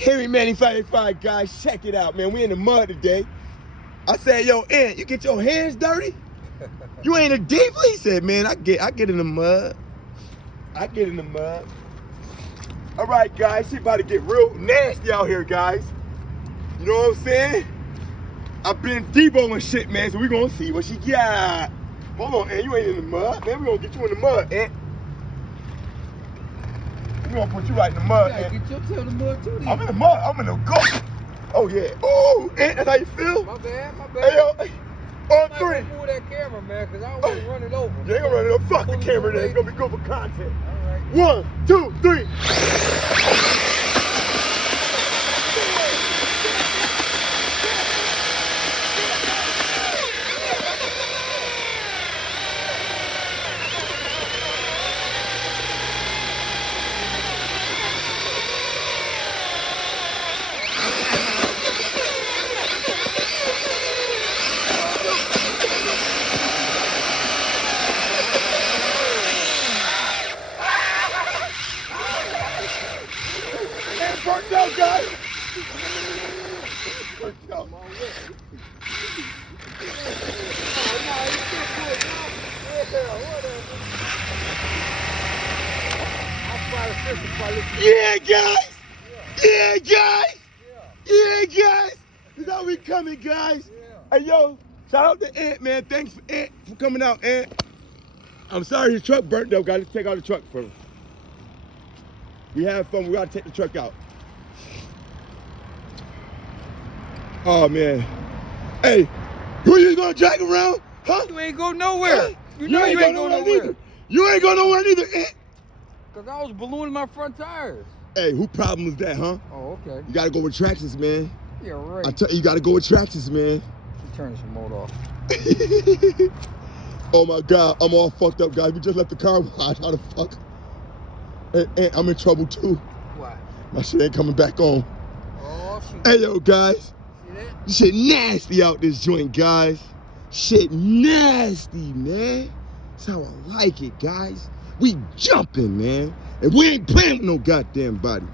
Henrymanning585, guys, check it out, man. We in the mud today. I said, yo, Ant, you get your hands dirty? You ain't a diva? He said, man, I get in the mud. I get in the mud. All right, guys, she about to get real nasty out here, guys. You know what I'm saying? I've been Deboing shit, man, so we gonna see what she got. Hold on, Ant, you ain't in the mud. Man, we gonna get you in the mud, Ant. We gonna put you right in the mud, Ant. Get your tail in the mud, too, then. I'm in the mud. I'm in the gulf. Oh, yeah. Oh, Ant, that's how you feel? My bad. Hey, yo, on I three. move that camera, man, because I don't want to run it over. You ain't gonna run it up. Fuck the camera there. It's gonna be good for content. All right. 1, 2, 3. Burnt out, guys. Burnt out. Yeah, guys. Yeah, guys. Yeah, guys. This is how we coming, guys. Hey, yo, shout out to Ant, man. Thanks for Ant for coming out, Ant. I'm sorry his truck burnt up. Got to take out the truck first. We have fun. We got to take the truck out. Oh, man. Hey, who you gonna drag around? Huh? You ain't go nowhere. You know ain't you ain't go go nowhere nowhere. You ain't go nowhere neither, Ant. Because I was ballooning my front tires. Hey, who problem was that, huh? Oh, okay. You gotta go with tractions, man. Yeah, right. I tell you, you gotta go with tractions, man. Turn this remote off. Oh my God, I'm all fucked up, guys. We just left the car wash. How the fuck? And I'm in trouble too. What? My shit ain't coming back on. Oh, shoot. Hey, yo, guys. See that? This shit nasty out this joint, guys. Shit nasty, man. That's how I like it, guys. We jumping, man. And we ain't playing with no goddamn body.